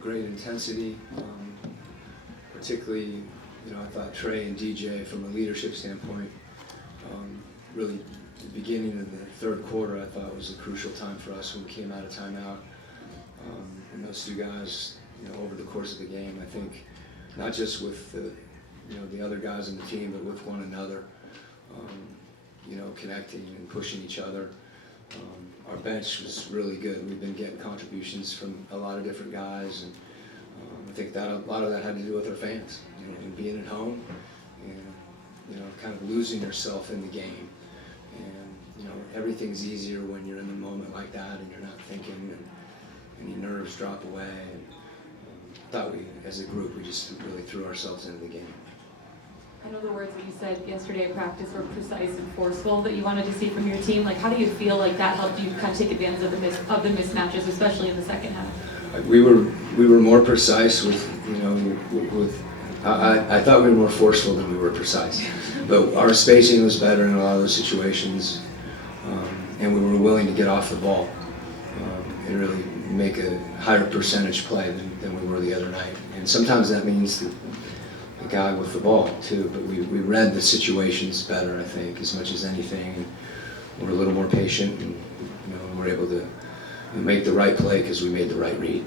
great intensity. Particularly, I thought Trae and DJ, from a leadership standpoint, really the beginning of the third quarter, I thought was a crucial time for us when we came out of timeout. And those two guys, over the course of the game, I think, not just with the other guys in the team, but with one another, connecting and pushing each other. Our bench was really good. We've been getting contributions from a lot of different guys, and I think that a lot of that had to do with our fans, and being at home, and kind of losing yourself in the game. And everything's easier when you're in the moment like that, and you're not thinking, and any nerves drop away. And I thought we, as a group, we just really threw ourselves into the game. I know the words that you said yesterday at practice were precise and forceful that you wanted to see from your team. Like, how do you feel like that helped you kind of take advantage of the mismatches, especially in the second half? We were more precise with I thought we were more forceful than we were precise, but our spacing was better in a lot of those situations, and we were willing to get off the ball and really make a higher percentage play than we were the other night. And sometimes that means the guy with the ball too, but we read the situations better, I think, as much as anything, and we're a little more patient, and we're able to make the right play because we made the right read.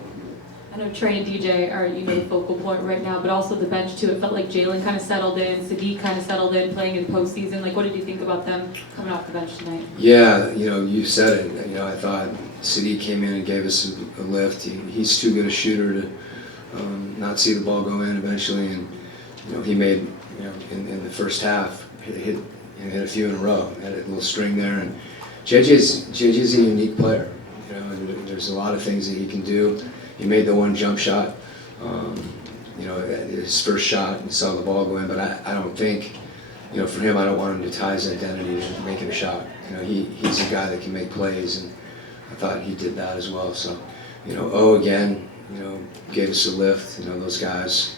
I know Trae and DJ are the focal point right now, but also the bench too. It felt like Jalen kind of settled in, Sadiq kind of settled in, playing in postseason. Like, what did you think about them coming off the bench tonight? Yeah, you said it. I thought Sadiq came in and gave us a lift. He's too good a shooter to not see the ball go in eventually, and he made in the first half hit a few in a row. Had a little string there, and JJ's a unique player. And there's a lot of things that he can do. He made the one jump shot, his first shot, and saw the ball go in. But I don't think, for him, I don't want him to tie his identity to making a shot. He's a guy that can make plays, and I thought he did that as well. So, again, gave us a lift. Those guys,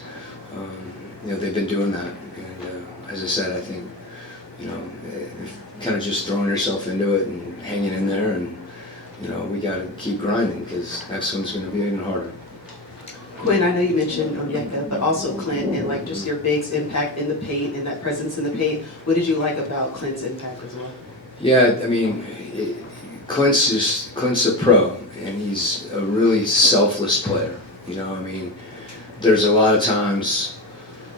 they've been doing that. And as I said, I think, kind of just throwing yourself into it and hanging in there, and we got to keep grinding because next one's going to be even harder. Quin, I know you mentioned Onyeka, but also Clint, and just your big's impact in the paint and that presence in the paint. What did you like about Clint's impact as well? Yeah, Clint's a pro, and he's a really selfless player. There's a lot of times,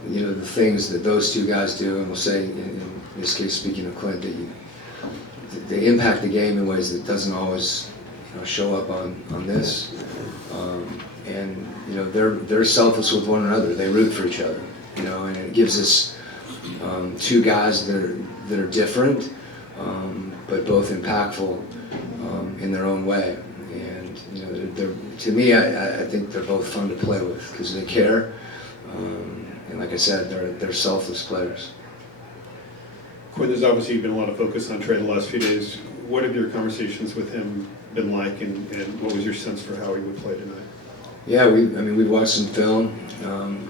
the things that those two guys do, and we'll say, in this case, speaking of Clint, that they impact the game in ways that doesn't always show up on this. And they're selfless with one another. They root for each other. And it gives us two guys that are different, but both impactful in their own way. And to me, I think they're both fun to play with because they care. And like I said, they're selfless players. Quin, there's obviously been a lot of focus on Trae the last few days. What have your conversations with him been like, and what was your sense for how he would play tonight? Yeah, we've watched some film,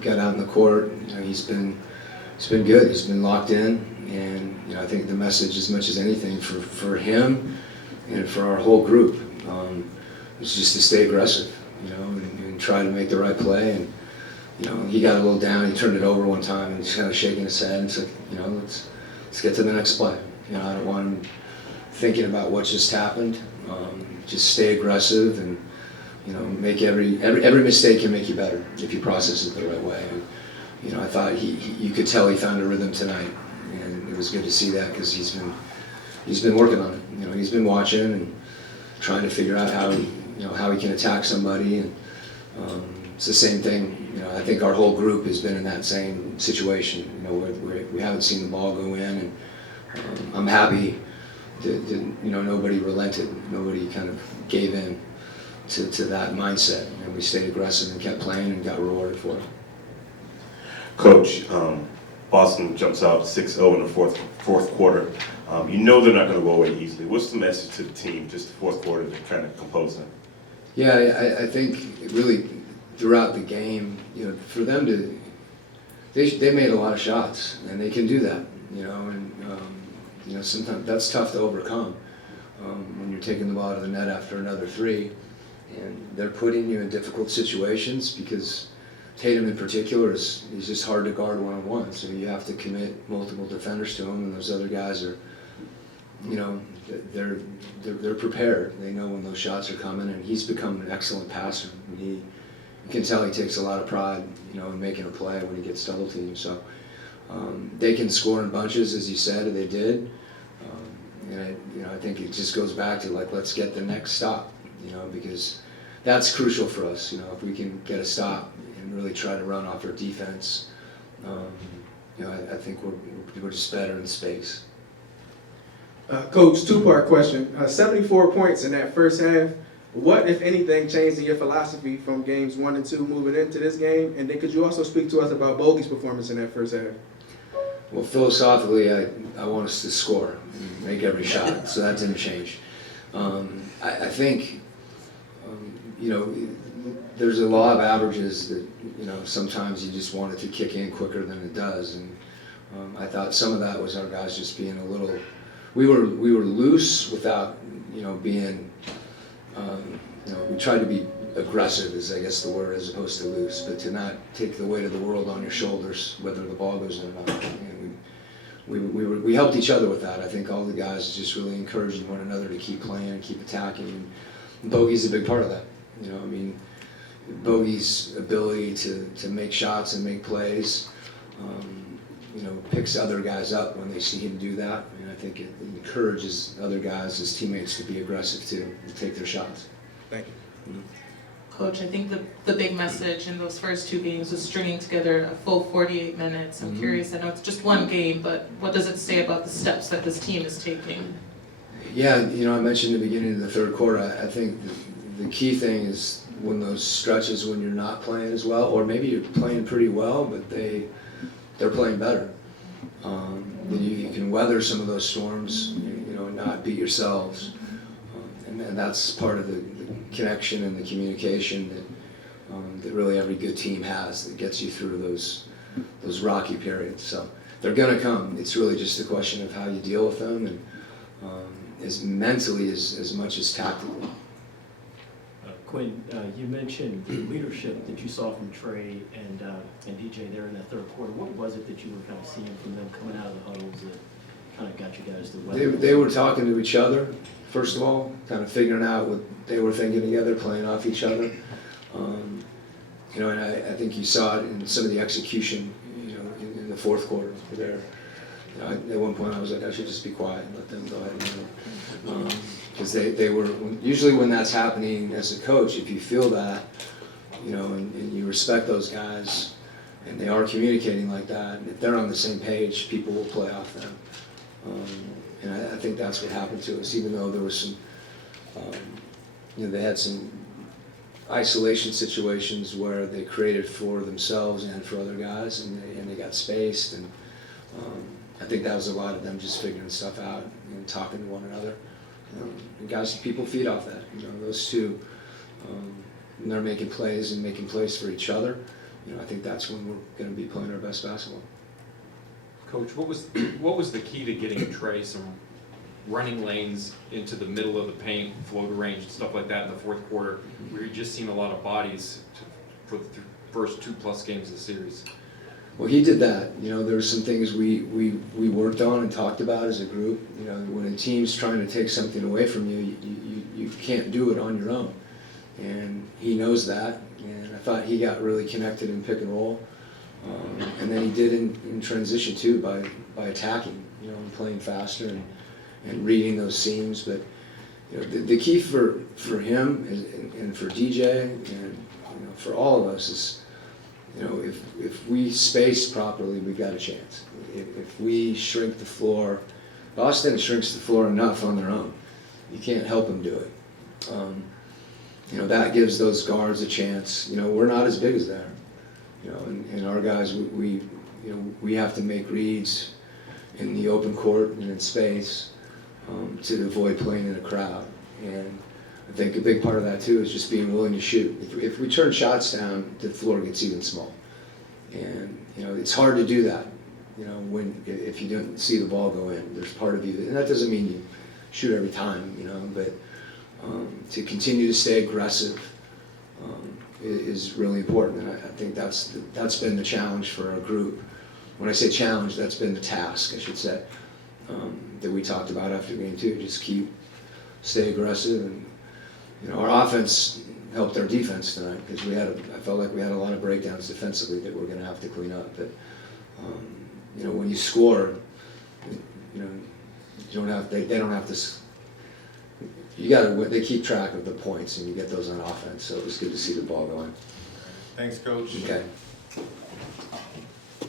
got out in the court. He's been good. He's been locked in, and I think the message, as much as anything, for him and for our whole group, is just to stay aggressive, and try to make the right play. And he got a little down. He turned it over one time, and he's kind of shaking his head. And it's like, let's get to the next play. I don't want him thinking about what just happened. Just stay aggressive, and make every mistake can make you better if you process it the right way. And I thought you could tell he found a rhythm tonight, and it was good to see that because he's been working on it. He's been watching and trying to figure out how he can attack somebody, and it's the same thing. I think our whole group has been in that same situation. We haven't seen the ball go in, and I'm happy that nobody relented, nobody kind of gave in to that mindset, and we stayed aggressive and kept playing and got rewarded for it. Coach, Boston jumps out 6-0 in the fourth quarter. They're not going to go away easily. What's the message to the team, just the fourth quarter, to trying to compose them? Yeah, I think really throughout the game, for them to, they made a lot of shots, and they can do that, and sometimes that's tough to overcome when you're taking the ball out of the net after another three, And they're putting you in difficult situations because Tatum in particular is just hard to guard one-on-one. So you have to commit multiple defenders to him, and those other guys are, you know, they're prepared. They know when those shots are coming, and he's become an excellent passer. And you can tell he takes a lot of pride, you know, in making a play when he gets double teamed. So they can score in bunches, as you said, they did. And I think it just goes back to like, let's get the next stop, you know, because that's crucial for us. You know, if we can get a stop and really try to run off our defense, you know, I think we're just better in space. Coach, two-part question. 74 points in that first half. What, if anything, changed in your philosophy from games 1 and 2 moving into this game? And then could you also speak to us about Bogey's performance in that first half? Well, philosophically, I want us to score, make every shot, so that didn't change. I think, you know, there's a law of averages that, you know, sometimes you just want it to kick in quicker than it does, and I thought some of that was our guys just being a little, we were loose without, you know, being, you know, we tried to be aggressive is I guess the word, as opposed to loose, but to not take the weight of the world on your shoulders, whether the ball goes in or not. And we helped each other with that. I think all the guys just really encouraging one another to keep playing and keep attacking. And Bogey's a big part of that. You know, I mean, Bogey's ability to make shots and make plays, you know, picks other guys up when they see him do that. And I think it encourages other guys, his teammates, to be aggressive too and take their shots. Thank you. Coach, I think the big message in those first two games was stringing together a full 48 minutes. I'm curious, I know it's just one game, but what does it say about the steps that this team is taking? Yeah, you know, I mentioned in the beginning of the third quarter, I think the key thing is when those stretches when you're not playing as well, or maybe you're playing pretty well, but they're playing better. Then you can weather some of those storms, you know, and not beat yourselves. And that's part of the connection and the communication that really every good team has that gets you through those rocky periods. So they're going to come. It's really just a question of how you deal with them, and as mentally as much as tactically. Quinn, you mentioned the leadership that you saw from Trae and DJ there in that third quarter. What was it that you were kind of seeing from them coming out of the huddles that kind of got you guys to weather? They were talking to each other, first of all, kind of figuring out what they were thinking together, playing off each other. You know, and I think you saw it in some of the execution, you know, in the fourth quarter there. You know, at one point I was like, I should just be quiet and let them go ahead. Because they were, usually when that's happening as a coach, if you feel that, you know, and you respect those guys, and they are communicating like that, and if they're on the same page, people will play off them. And I think that's what happened to us, even though there was some, you know, they had some isolation situations where they created for themselves and for other guys, and they got spaced, and I think that was a lot of them just figuring stuff out and talking to one another. And guys, people feed off that. You know, those two, when they're making plays and making plays for each other, you know, I think that's when we're going to be playing our best basketball. Coach, what was the key to getting Trae some running lanes into the middle of the paint, floater range, and stuff like that in the fourth quarter? We've just seen a lot of bodies for the first 2+ games of the series. Well, he did that. You know, there's some things we worked on and talked about as a group. You know, when a team's trying to take something away from you, you can't do it on your own. And he knows that. And I thought he got really connected in pick and roll. And then he did in transition too by attacking, you know, and playing faster and reading those seams. But you know, the key for him and for DJ and, you know, for all of us is, you know, if we space properly, we've got a chance. If we shrink the floor, Boston shrinks the floor enough on their own. You can't help them do it. You know, that gives those guards a chance. You know, we're not as big as they are. You know, and our guys, you know, we have to make reads in the open court and in space to avoid playing in a crowd. And I think a big part of that too is just being willing to shoot. If we turn shots down, the floor gets even small. And you know, it's hard to do that. You know, if you don't see the ball go in, there's part of you, and that doesn't mean you shoot every time. You know, but to continue to stay aggressive is really important. And I think that's been the challenge for our group. When I say challenge, that's been the task, I should say, that we talked about after game 2. Just stay aggressive, and our offense helped our defense tonight because I felt like we had a lot of breakdowns defensively that we're going to have to clean up. But when you score, they don't have to. They keep track of the points, and you get those on offense. So it was good to see the ball going. Thanks, Coach. Okay.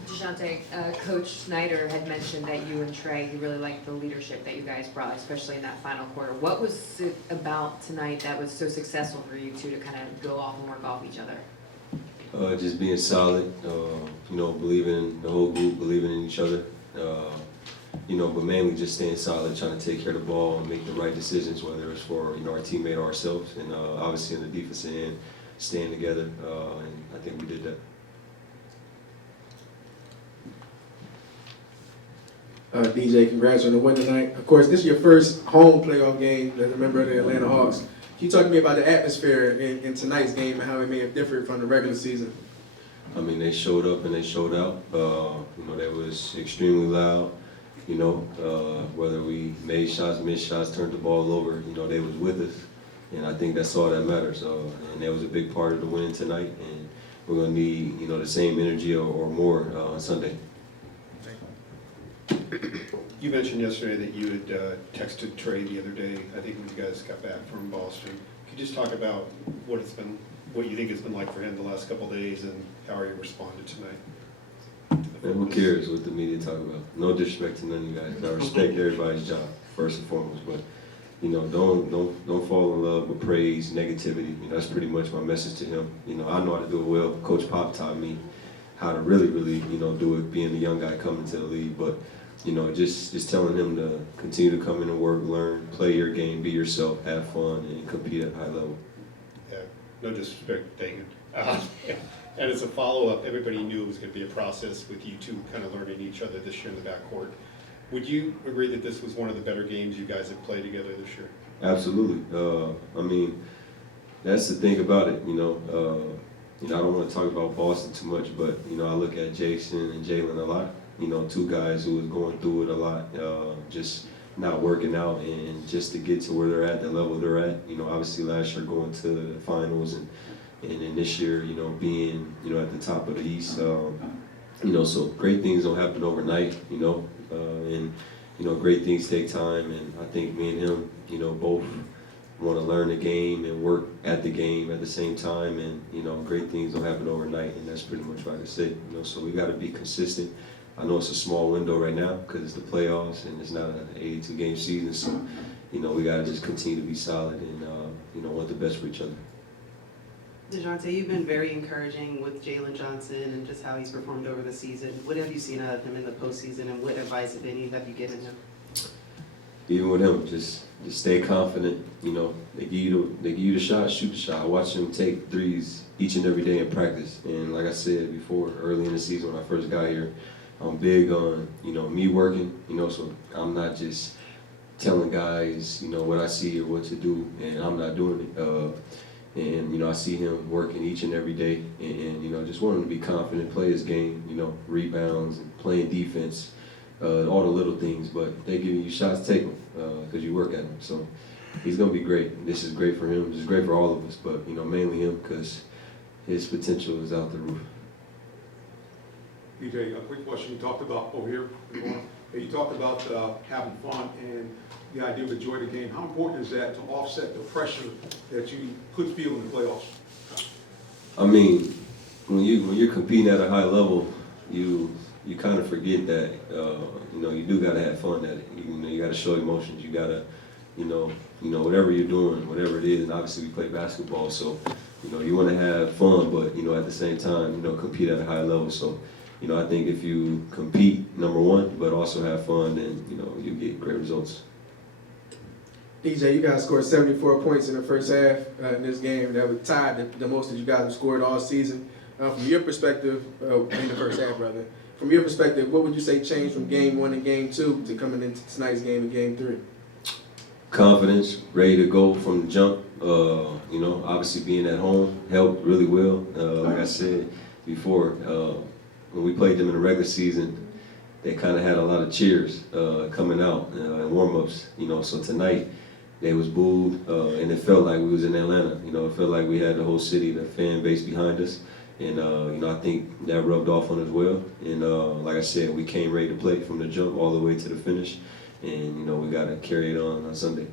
Dejounte, Coach Snyder had mentioned that you and Trae, he really liked the leadership that you guys brought, especially in that final quarter. What was it about tonight that was so successful for you two to kind of go off and work off each other? Just being solid, believing the whole group, believing in each other, but mainly just staying solid, trying to take care of the ball and make the right decisions, whether it's for our teammate or ourselves, and obviously on the defensive end, staying together, and I think we did that. DJ, congrats on the win tonight. Of course, this is your first home playoff game as a member of the Atlanta Hawks. Can you talk to me about the atmosphere in tonight's game and how it may have differed from the regular season? I mean, they showed up and they showed out. They was extremely loud. Whether we made shots, missed shots, turned the ball over, they was with us. And I think that's all that matters. And that was a big part of the win tonight. And we're going to need, the same energy or more on Sunday. You mentioned yesterday that you had texted Trae the other day, I think when you guys got back from Boston. Could you just talk about what you think it's been like for him the last couple of days and how he responded tonight? Man, who cares what the media talk about? No disrespect to none of you guys. I respect everybody's job, first and foremost, but don't fall in love with praise, negativity. That's pretty much my message to him. I know how to do it well. Coach Pop taught me how to really, do it, being the young guy coming to the league. But just telling him to continue to come in and work, learn, play your game, be yourself, have fun, and compete at a high level. Yeah, no disrespect, Dagan. And as a follow-up, everybody knew it was going to be a process with you two kind of learning each other this year in the backcourt. Would you agree that this was one of the better games you guys have played together this year? Absolutely. That's the thing about it. I don't want to talk about Boston too much, but I look at Jason and Jalen a lot. Two guys who was going through it a lot, just not working out, and just to get to where they're at, the level they're at. Obviously last year going to the finals, and then this year, being at the top of the East. So great things don't happen overnight. And great things take time, and I think me and him, both want to learn the game and work at the game at the same time, and great things don't happen overnight, and that's pretty much what I said. So we got to be consistent. I know it's a small window right now because it's the playoffs and it's not an 82-game season, so we got to just continue to be solid and want the best for each other. Dejounte, you've been very encouraging with Jalen Johnson and just how he's performed over the season. What have you seen out of him in the postseason, and what advice, if any, have you given him? Even with him, just stay confident. They give you the shot, shoot the shot. I watch him take threes each and every day in practice. And like I said before, early in the season when I first got here, I'm big on me working. So I'm not just telling guys what I see or what to do, and I'm not doing it. And I see him working each and every day, and just want him to be confident, play his game. Rebounds and playing defense. All the little things, but they give you shots, take them, because you work at them. So he's going to be great. This is great for him. This is great for all of us, but mainly him, because his potential is out the roof. DJ, a quick question. You talked about over here. You talked about having fun and the idea of enjoying the game. How important is that to offset the pressure that you could feel in the playoffs? When you're competing at a high level, you kind of forget that you do gotta have fun at it. You gotta show emotions. You gotta whatever you're doing, whatever it is. And obviously we play basketball, so you want to have fun, but at the same time compete at a high level. So I think if you compete, number one, but also have fun, then you get great results. DJ, you guys scored 74 points in the first half in this game. That was tied the most that you guys have scored all season. From your perspective, in the first half, rather. From your perspective, what would you say changed from game 1 and game 2 to coming into tonight's game and game 3? confidence, ready to go from the jump. You know, obviously being at home helped really well. Like I said before, when we played them in the regular season, they kind of had a lot of cheers coming out and warm-ups. You know, so tonight they was booed, and it felt like we was in Atlanta. You know, it felt like we had the whole city, the fan base behind us. And, you know, I think that rubbed off on us well. And like I said, we came ready to play from the jump all the way to the finish. And, you know, we got to carry it on Sunday.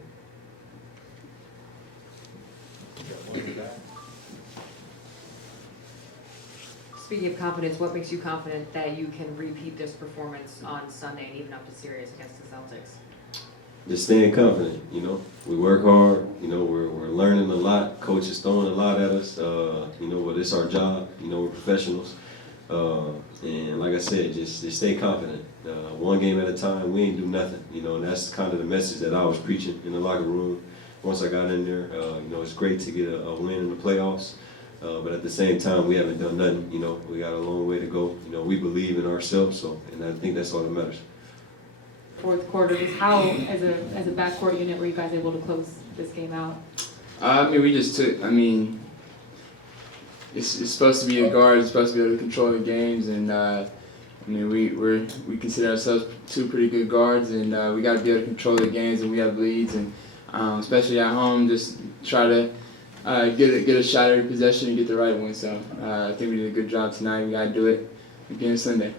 Speaking of confidence, what makes you confident that you can repeat this performance on Sunday and even up the series against the Celtics? Just staying confident, you know. We work hard, you know, we're learning a lot. Coach is throwing a lot at us. You know, but it's our job, you know, we're professionals. And like I said, just stay confident. One game at a time, we ain't do nothing, you know, and that's kind of the message that I was preaching in the locker room. Once I got in there, you know, it's great to get a win in the playoffs. But at the same time, we haven't done nothing, you know. We got a long way to go. You know, we believe in ourselves, and I think that's all that matters. Fourth quarter, just how, as a backcourt unit, were you guys able to close this game out? I mean, we just took. I mean, it's supposed to be a guard. It's supposed to be able to control the games, and I mean, we consider ourselves two pretty good guards, and we got to be able to control the games, and we have leads, and especially at home, just try to get a shot every possession and get the right one. So I think we did a good job tonight. We got to do it again Sunday.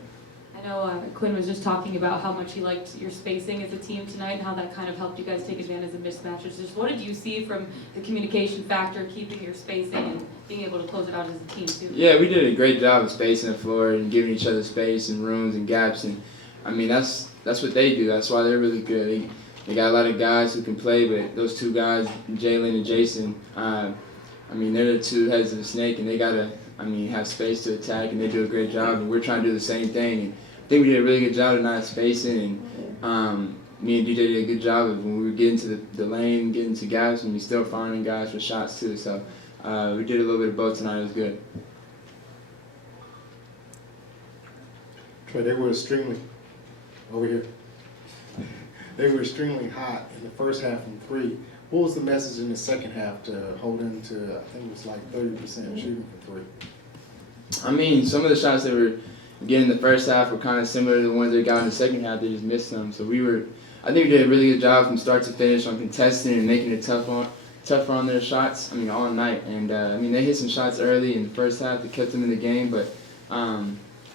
I know Quinn was just talking about how much he liked your spacing as a team tonight and how that kind of helped you guys take advantage of mismatches. Just what did you see from the communication factor, keeping your spacing and being able to close it out as a team too? Yeah, we did a great job of spacing the floor and giving each other space and rooms and gaps. And I mean, that's what they do. That's why they're really good. They got a lot of guys who can play, but those two guys, Jalen and Jason, I mean, they're the two heads of the snake, and they gotta, have space to attack, and they do a great job. And we're trying to do the same thing. And I think we did a really good job of not spacing, and me and DJ did a good job of when we were getting to the lane, getting to gaps, and we still finding guys for shots too. So we did a little bit of both tonight. It was good. Trae, they were extremely They were extremely hot in the first half from three. What was the message in the second half to hold them to, I think it was like 30% shooting for three? Some of the shots they were getting in the first half were kind of similar to the ones they got in the second half. They just missed them. So I think we did a really good job from start to finish on contesting and making it tougher on their shots, all night. And, they hit some shots early in the first half that kept them in the game. But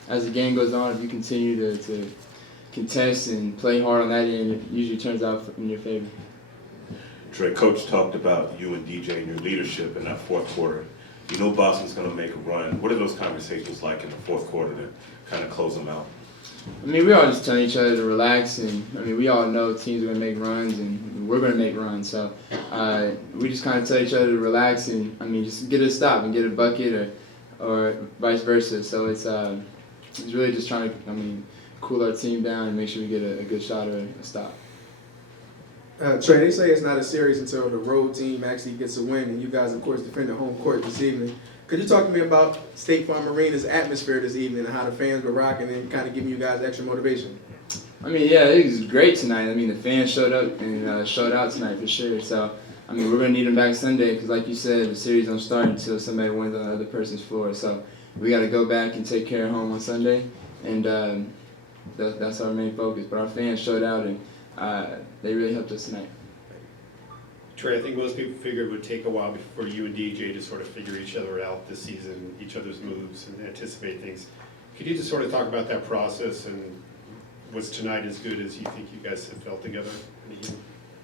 as the game goes on, if you continue to contest and play hard on that end, it usually turns out in your favor. Trae, Coach talked about you and DJ and your leadership in that fourth quarter. You know Boston's going to make a run. What are those conversations like in the fourth quarter to kind of close them out? We all just telling each other to relax, and we all know teams are going to make runs, and we're going to make runs. So we just kind of tell each other to relax and just get a stop and get a bucket or vice versa. So it's really just trying to cool our team down and make sure we get a good shot or a stop. Trae, they say it's not a series until the road team actually gets a win, and you guys, of course, defend the home court this evening. Could you talk to me about State Farm Arena's atmosphere this evening and how the fans were rocking and kind of giving you guys extra motivation? Yeah, it was great tonight. The fans showed up and showed out tonight for sure. So, we're going to need them back Sunday because, like you said, the series don't start until somebody wins on the other person's floor. So, we got to go back and take care of home on Sunday, and that's our main focus. But our fans showed out, and they really helped us tonight. Trae, I think most people figured it would take a while for you and DJ to sort of figure each other out this season, each other's moves, and anticipate things. Could you just sort of talk about that process, and was tonight as good as you think you guys have felt together?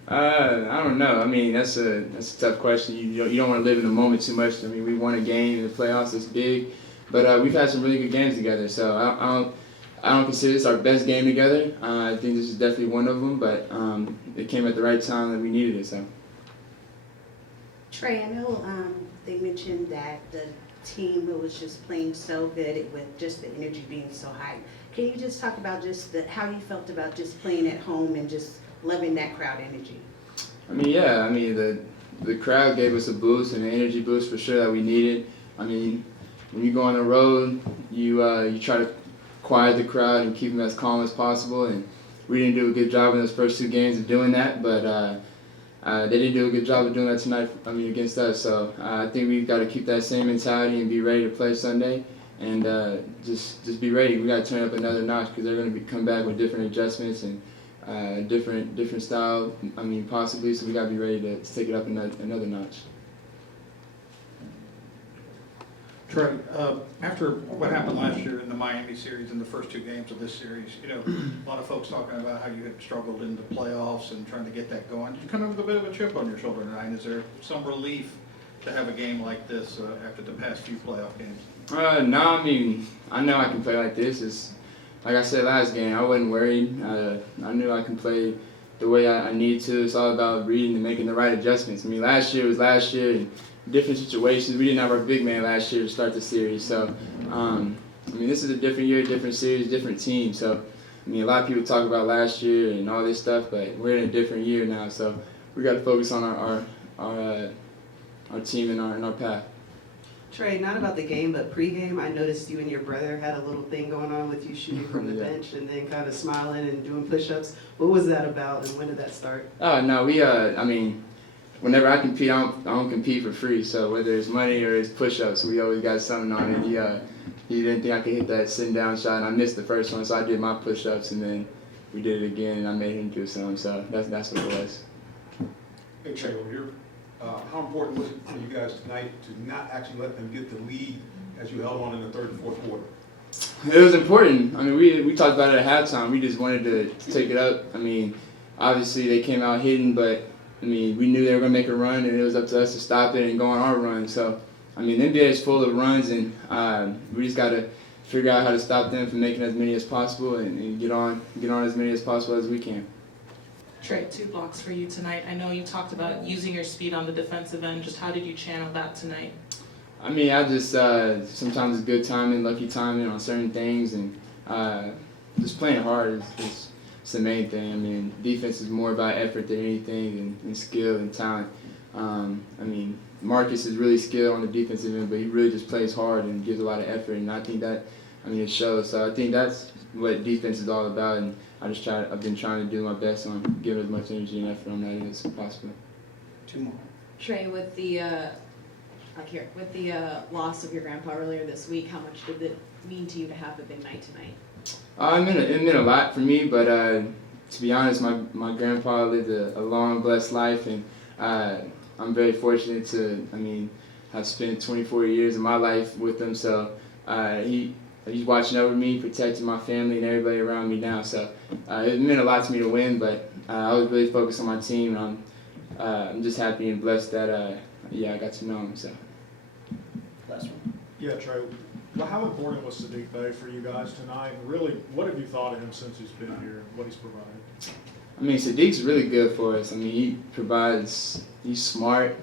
I don't know. That's a tough question. You don't want to live in the moment too much. We won a game in the playoffs. It's big, but we've had some really good games together. So I don't consider this our best game together. I think this is definitely one of them, but it came at the right time that we needed it. So. Trae, I know they mentioned that the team was just playing so good with just the energy being so high. Can you just talk about just how you felt about just playing at home and just loving that crowd energy? The crowd gave us a boost and an energy boost for sure that we needed. When you go on the road, you try to quiet the crowd and keep them as calm as possible, and we didn't do a good job in those first two games of doing that, but they didn't do a good job of doing that tonight. Against us. So I think we've got to keep that same mentality and be ready to play Sunday, and just be ready. We got to turn up another notch because they're going to come back with different adjustments and different style. Possibly. So we got to be ready to take it up another notch. Trae, after what happened last year in the Miami series and the first two games of this series, a lot of folks talking about how you had struggled in the playoffs and trying to get that going. You kind of have a bit of a chip on your shoulder tonight. Is there some relief to have a game like this after the past few playoff games? No, I know I can play like this. It's like I said last game, I wasn't worried. I knew I can play the way I need to. It's all about reading and making the right adjustments. Last year was last year. And different situations. We didn't have our big man last year to start the series. So, this is a different year, different series, different team. So, a lot of people talk about last year and all this stuff, but we're in a different year now. So, we got to focus on our team and our path. Trae, not about the game, but pregame, I noticed you and your brother had a little thing going on with you shooting from the bench and then kind of smiling and doing push-ups. What was that about, and when did that start? No, we, whenever I compete, I don't compete for free. So whether it's money or it's push-ups, we always got something on it. He didn't think I could hit that sitting down shot, and I missed the first one, so I did my push-ups, and then we did it again, and I made him do some. So that's what it was. Hey, Trae, over here, how important was it for you guys tonight to not actually let them get the lead as you held on in the third and fourth quarter? It was important. We talked about it at halftime. We just wanted to take it up. Obviously they came out hitting, but we knew they were going to make a run, and it was up to us to stop it and go on our run. So, the NBA is full of runs, and we just got to figure out how to stop them from making as many as possible and get on as many as possible as we can. Trae, 2 blocks for you tonight. I know you talked about using your speed on the defensive end. Just how did you channel that tonight? I just sometimes it's good timing, lucky timing on certain things, and just playing hard is the main thing. Defense is more about effort than anything, and skill and talent. Marcus is really skilled on the defensive end, but he really just plays hard and gives a lot of effort, and I think that it shows. So I think that's what defense is all about, and I've been trying to do my best on giving as much energy and effort on that as possible. 2 more. Trae, with the loss of your grandpa earlier this week, how much did it mean to you to have the big night tonight? It meant a lot for me, but to be honest, my grandpa lived a long, blessed life, and I'm very fortunate to, have spent 24 years of my life with him. So he's watching over me, protecting my family and everybody around me now. So it meant a lot to me to win, but I was really focused on my team, and I'm just happy and blessed that I got to know him. So. Last one. Yeah, Trae. Well, how important was Saddiq Bey for you guys tonight? And really, what have you thought of him since he's been here, what he's provided? Saddiq's really good for us. He provides, he's smart,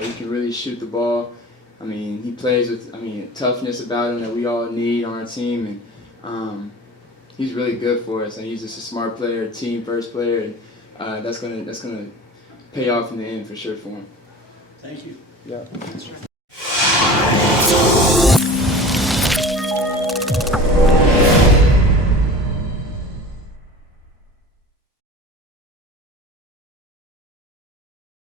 he can really shoot the ball. He plays with, toughness about him that we all need on our team, and he's really good for us. And he's just a smart player, a team first player, and that's gonna pay off in the end for sure for him. Thank you. Yeah.